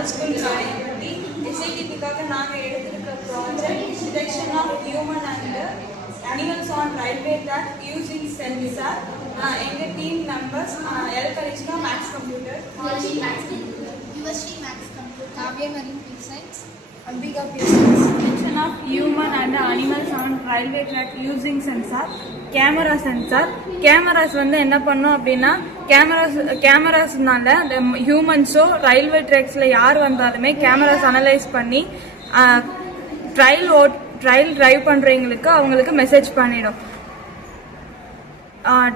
Model school Rayapatti. எஸ்ஐடிபிக்காக நாங்கள் எடுத்திருக்க project detection of human and animals on railway track using sensor. எங்கள் team members L Karishma maths computer, Yuvashree maths computer, Kavya marine science, Ambika business. Detection of human and animals on railway track using sensor. Camera sensor. Cameras வந்து என்ன பண்ணும் அப்படின்னா, கேமராஸ்னால அந்த ஹியூமன்ஸோ railway ட்ராக்ஸில் யார் வந்தாலுமே cameras analyse பண்ணி trial drive பண்ணுறவங்களுக்கு அவங்களுக்கு மெசேஜ் பண்ணிடும்.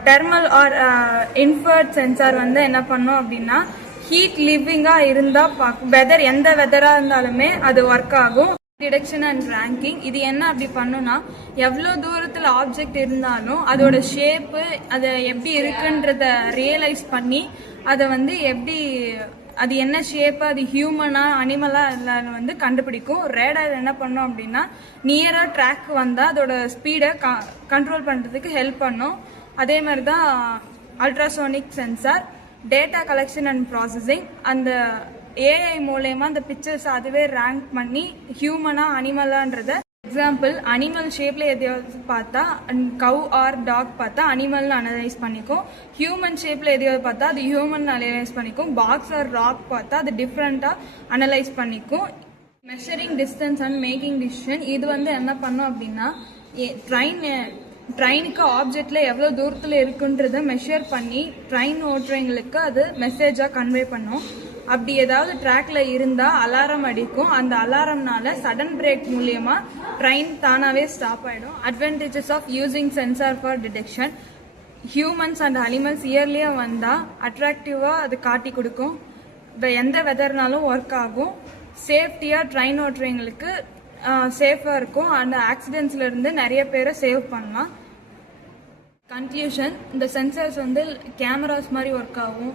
டெர்மல் ஆர் இன்ஃபர்ட் சென்சார் வந்து என்ன பண்ணும் அப்படின்னா, ஹீட் லிவிங்காக இருந்தால் வெதர் எந்த வெதராக இருந்தாலுமே அது ஒர்க் ஆகும். டிடெக்ஷன் அண்ட் ரேங்கிங் இது என்ன அப்படி பண்ணுன்னா, எவ்வளோ தூரத்தில் ஆப்ஜெக்ட் இருந்தாலும் அதோட ஷேப்பு அதை எப்படி இருக்குன்றத ரியலைஸ் பண்ணி அதை வந்து எப்படி அது என்ன ஷேப்பு, அது ஹியூமனா அனிமலா இல்லைன்னு வந்து கண்டுபிடிக்கும். ரேடார் என்ன பண்ணும் அப்படின்னா, நியராக ட்ராக் வந்தால் அதோட ஸ்பீடை கண்ட்ரோல் பண்ணுறதுக்கு ஹெல்ப் பண்ணும். அதே மாதிரி தான் ultrasonic sensor. Data collection and processing. அந்த ஏஐ மூலயமா அந்த பிக்சர்ஸ் அதுவே ரேங்க் பண்ணி ஹியூமனா அனிமலான்றத, எக்ஸாம்பிள் அனிமல் ஷேப்ல எதையாவது பார்த்தா கவ் ஆர் டாக் பார்த்தா அனிமல்னு அனலைஸ் பண்ணிக்கும். ஹியூமன் ஷேப்ல எதையாவது பார்த்தா அது ஹியூமன் அனலைஸ் பண்ணிக்கும். பாக்ஸ் ஆர் ராக் பார்த்தா அது டிஃப்ரெண்ட்டாக அனலைஸ் பண்ணிக்கும். Measuring distance and making decision இது வந்து என்ன பண்ணும் அப்படின்னா, ட்ரெயினுக்கு ஆப்ஜெக்ட்ல எவ்வளோ தூரத்தில் இருக்குன்றத மெஷர் பண்ணி ட்ரெயின் ஓட்டுறவங்களுக்கு அது மெசேஜாக கன்வே பண்ணும். அப்படி ஏதாவது ட்ராக்ல இருந்தால் அலாரம் அடிக்கும். அந்த அலாரம்னால சடன் பிரேக் மூலியமா ட்ரெயின் தானாகவே ஸ்டாப் ஆகிடும். Advantages of using sensor for detection. Humans and animals இயர்லியாக வந்தால் அட்ராக்டிவாக அது காட்டி கொடுக்கும். இப்போ எந்த வெதர்னாலும் ஒர்க் ஆகும். சேஃப்டியாக ட்ரெயின் ஓட்டுறவங்களுக்கு சேஃபாக இருக்கும். அந்த ஆக்சிடென்ட்ஸ்லேருந்து நிறைய பேரை சேவ் பண்ணலாம். கன்க்ளூஷன், இந்த சென்சார்ஸ் வந்து கேமராஸ் மாதிரி ஒர்க் ஆகும்,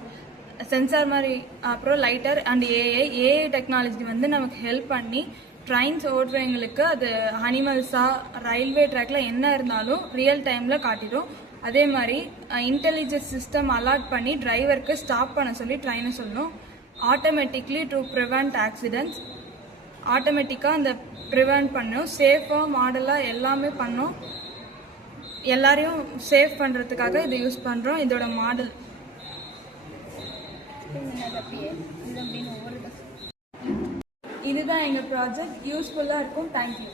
சென்சார் மாதிரி. அப்புறம் லைட்டர் அண்ட் ஏஐ டெக்னாலஜி வந்து நமக்கு ஹெல்ப் பண்ணி ட்ரெயின்ஸ் ஓட்டுறவங்களுக்கு அது அனிமல்ஸாக ரயில்வே ட்ராக்ல என்ன இருந்தாலும் ரியல் டைமில் காட்டிடும். அதே மாதிரி இன்டெலிஜென்ஸ் சிஸ்டம் அலாட் பண்ணி டிரைவருக்கு ஸ்டாப் பண்ண சொல்லி ட்ரெயினை சொல்லணும். Automatically to prevent accidents. ஆட்டோமேட்டிக்காக அந்த ப்ரிவெண்ட் பண்ணும். சேஃபாக மாடலாக எல்லாமே பண்ணும். எல்லாரையும் சேஃப் பண்ணுறதுக்காக இதை யூஸ் பண்ணுறோம். இதோட மாடல் இதுதான் எங்கள் ப்ராஜெக்ட். யூஸ்ஃபுல்லாக இருக்கும். தேங்க்யூ.